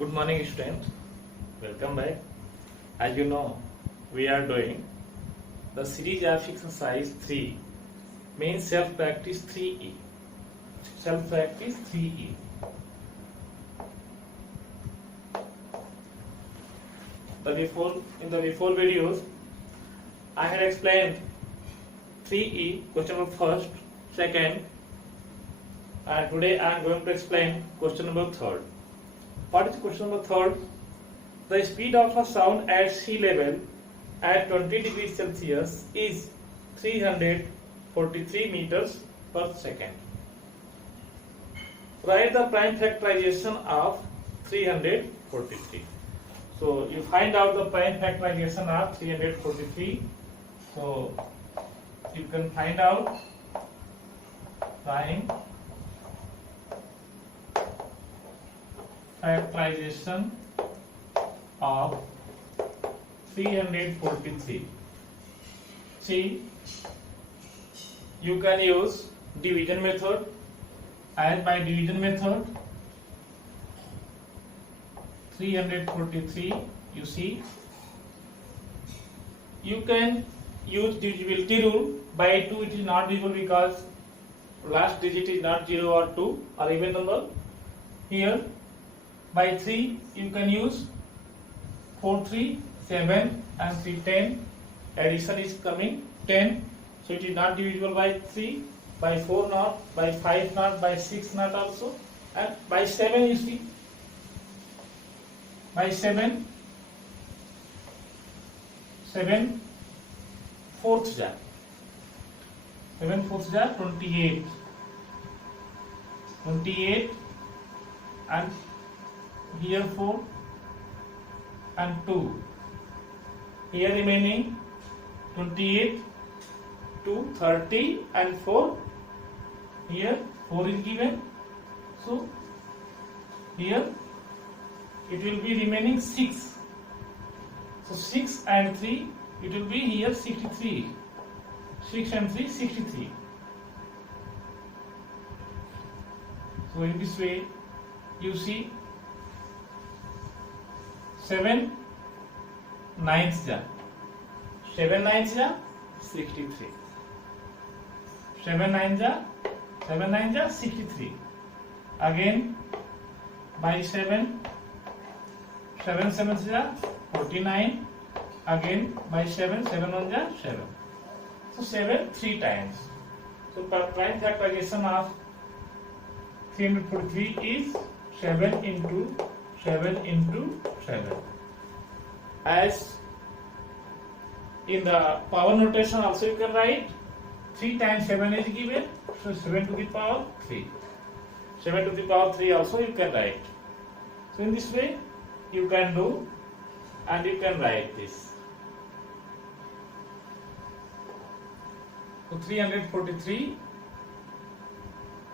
Good morning, students. Welcome back. As you know, we are doing the series of exercise 3, means self-practice 3E. Self-practice 3E. In the before videos, I had explained 3E, question number first, second, and today I am going to explain question number third. What is question number third? The speed of a sound at sea level at 20 degrees Celsius is 343 meters per second. Write the prime factorization of 343. So you find out the prime factorization of 343. So you can find out prime factorization of 343. See, you can use division method, and by division method 343, you see, you can use divisibility rule. By 2 it is not divisible because last digit is not 0 or 2 or even number. Here by 3 you can use 4, 3, 7 and 3, 10. Addition is coming 10, so it is not divisible by 3, by 4 not, by 5 not, by 6 not also, and by 7 you see, by 7 fourths jar, 7 fourths jar 28, and here 4 and 2, here remaining 28, 2, 30 and 4, here 4 is given, so here it will be remaining 6, so 6 and 3 it will be here 63, 6 and 3 63. So in this way you see 7 9s ja 63, 7 9 ja 63. Again by 7 7s ja 49. Again by 7 1 ja 7. So 7 3 times. So prime factorization of 343 is 7 into 7 into 7. As in the power notation also you can write 3 times 7 is given, so 7 to the power 3. 7 to the power 3 also you can write. So in this way you can do and you can write this. So 343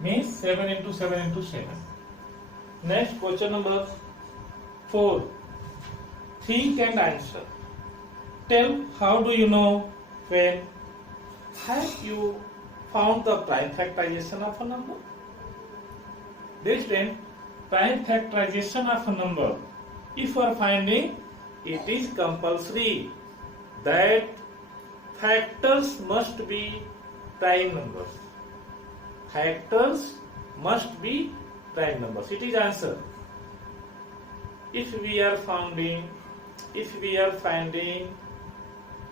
means 7 into 7 into 7. Next question number 4. Think and answer. Tell how do you know when have you found the prime factorization of a number? This then prime factorization of a number, if you are finding, it is compulsory that factors must be prime numbers. Factors must be prime numbers. It is answer. If we are finding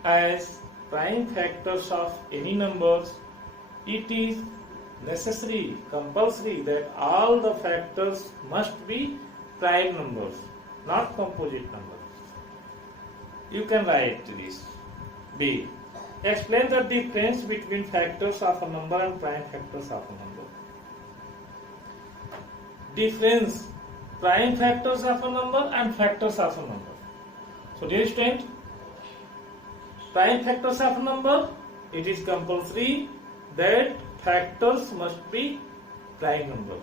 as prime factors of any numbers, it is necessary, compulsory that all the factors must be prime numbers, not composite numbers. You can write this. B. Explain the difference between factors of a number and prime factors of a number. Difference prime factors of a number and factors of a number. So dear student, prime factors of a number, it is compulsory that factors must be prime numbers.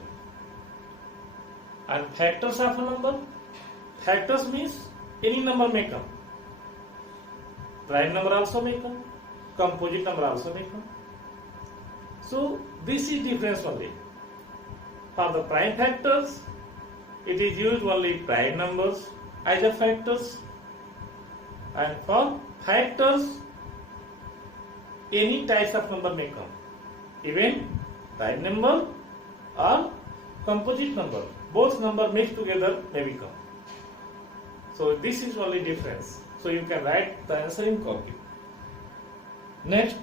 And factors of a number, factors means any number may come. Prime number also may come, composite number also may come. So this is difference only. For the prime factors, it is usually prime numbers as a factors, and for factors any types of number may come, even prime number or composite number, both number mixed together may become. So this is only difference. So you can write the answer in copy. Next,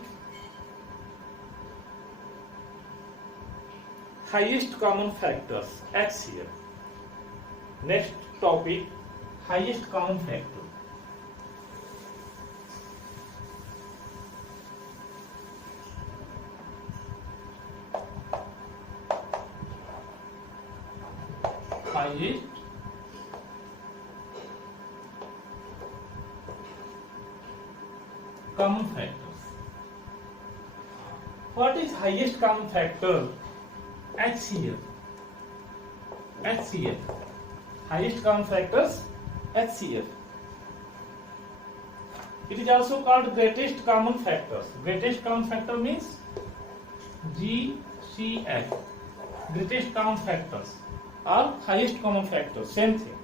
highest common factors, HCF. Next topic, highest common factor. Highest common factors. What is highest common factor? HCF. HCF. Highest common factors, HCF. It is also called greatest common factors. Greatest common factor means GCF. Greatest common factors or highest common factors, same thing.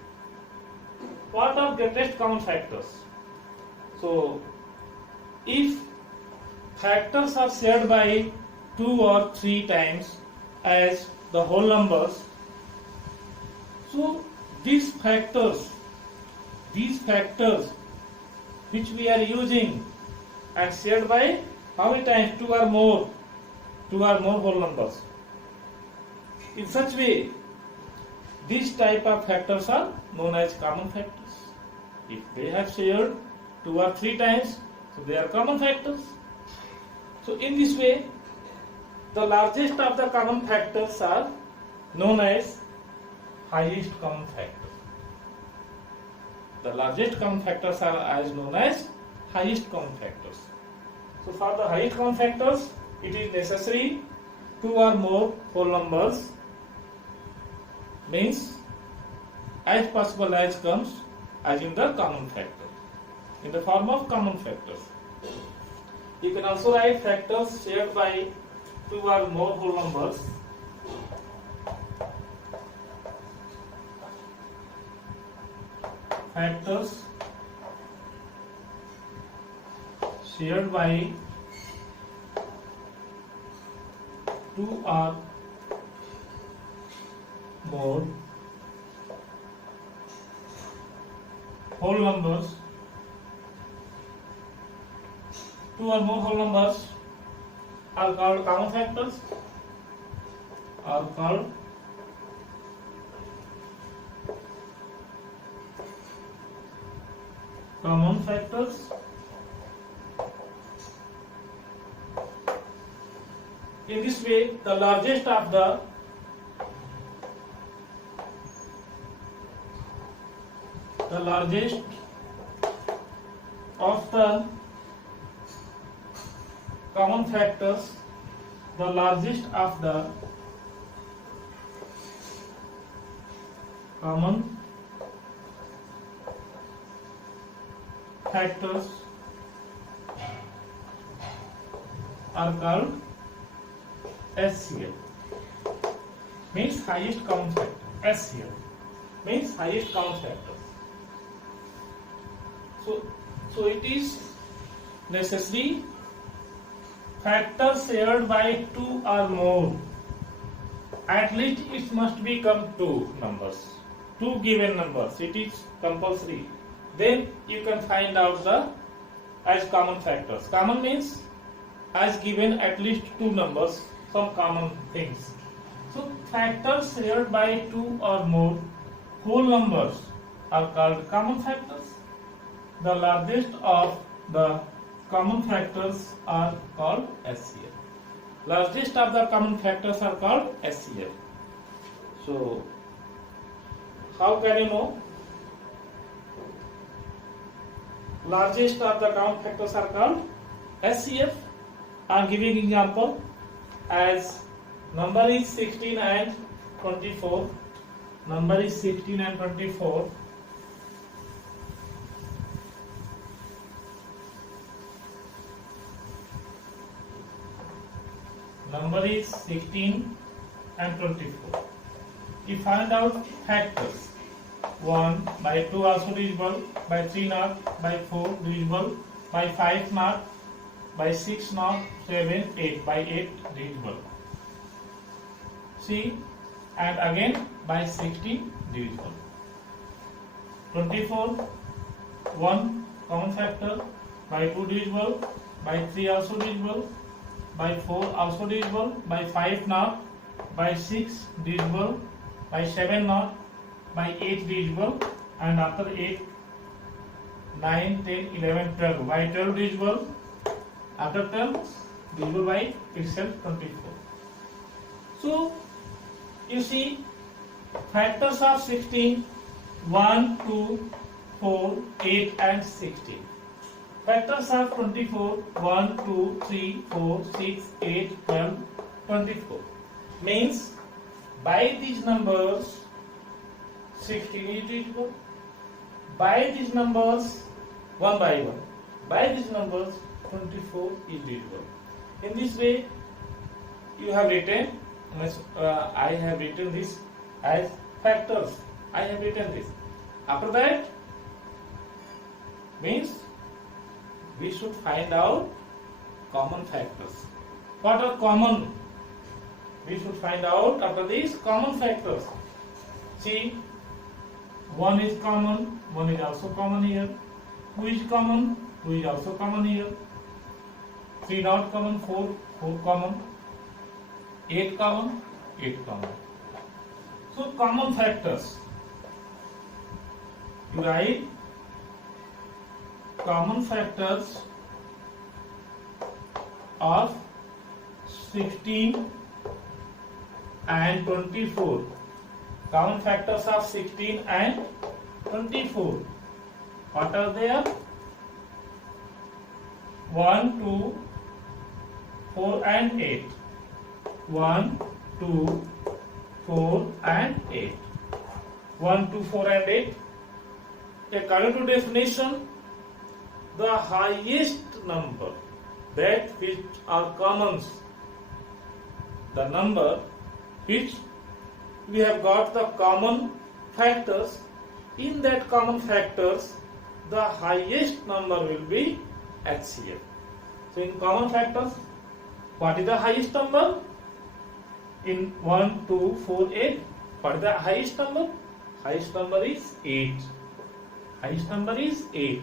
What are greatest common factors? So, if factors are shared by 2 or 3 times as the whole numbers, so these factors which we are using and shared by how many times? 2 or more whole numbers. In such way, these type of factors are known as common factors. If they have shared 2 or 3 times, so they are common factors. So in this way, the largest of the common factors are known as highest common factor. The largest common factors are known as highest common factors. So for the highest common factors, it is necessary 2 or more whole numbers, means as possible as comes as in the common factor, in the form of common factors. You can also write factors shared by 2 or more whole numbers. Factors shared by 2 or more whole numbers. 2 or more whole numbers are called common factors, are called common factors. In this way, the largest of the common factors, the largest of the common factors are called HCF, means highest common factor. HCF means highest common factor. So it is necessary factors shared by 2 or more, at least it must become 2 numbers, 2 given numbers, it is compulsory. Then you can find out the as common factors. Common means as given at least 2 numbers, some common things. So factors shared by 2 or more whole numbers are called common factors. The largest of the common factors are called HCF. Largest of the common factors are called HCF. So, how can you know? Largest of the common factors are called HCF. I am giving example as number is 16 and 24. Number is 16 and 24. Number is 16 and 24. you find out factors. 1 by 2 also divisible, by 3 not, by 4 divisible, by 5 not, by 6 not, 7, 8, by 8 divisible. See, and again by 16 divisible. 24, 1 common factor, by 2 divisible, by 3 also divisible, by 4 also divisible, by 5 not, by 6 divisible, by 7 not, by 8 divisible, and after 8, 9, 10, 11, 12, by 12 divisible, after 12 divisible by itself 24. So you see factors of 16, 1, 2, 4, 8 and 16. Factors of 24, 1, 2, 3, 4, 6, 8, 12, 24. Means by these numbers 16 is divisible, by these numbers 1 by 1, by these numbers 24 is divisible. In this way you have written, I have written this as factors. I have written this. After that means we should find out common factors. What are common? We should find out after these common factors. See, 1 is common, 1 is also common here. 2 is common, 2 is also common here. 3 not common, 4, 4 common. 8 common, 8 common. So common factors. You write common factors of 16 and 24. Common factors of 16 and 24. What are there? 1, 2, 4 and 8. 1, 2, 4 and 8. 1, 2, 4 and 8. According to definition, the highest number, that which are commons, the number which we have got the common factors, in that common factors the highest number will be HCF. So in common factors, what is the highest number? In 1, 2, 4, 8, what is the highest number? Highest number is 8. Highest number is 8.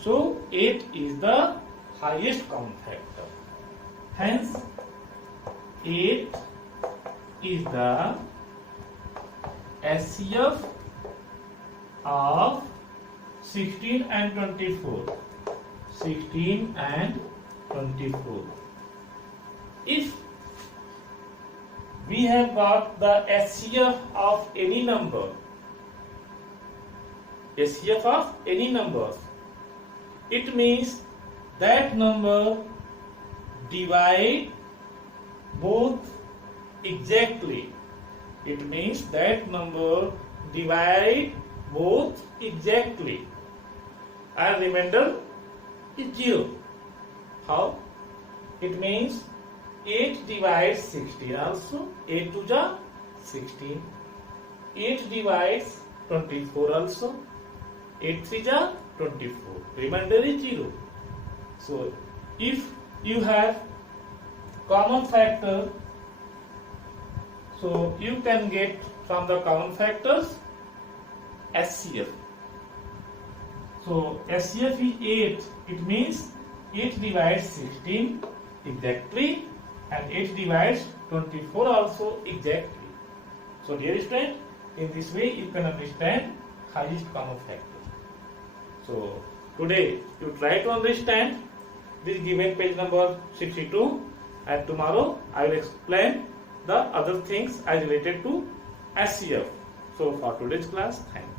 So 8 is the highest common factor. Hence 8 is the HCF of 16 and 24. 16 and 24. If we have got the HCF of any number, HCF of any numbers, it means that number divide both exactly. It means that number divide both exactly and remainder is 0. How? It means 8 divides 16 also. 8 to the 16. 8 divides 24 also. 8 3 the 24. Remainder is 0. So if you have common factor, so you can get from the common factors HCF. So HCF is 8. It means 8 divides 16 exactly and 8 divides 24 also exactly. So dear student, in this way you can understand highest common factor. So today you try to understand this given page number 62, and tomorrow I will explain the other things as related to HCF. So for today's class, thank you.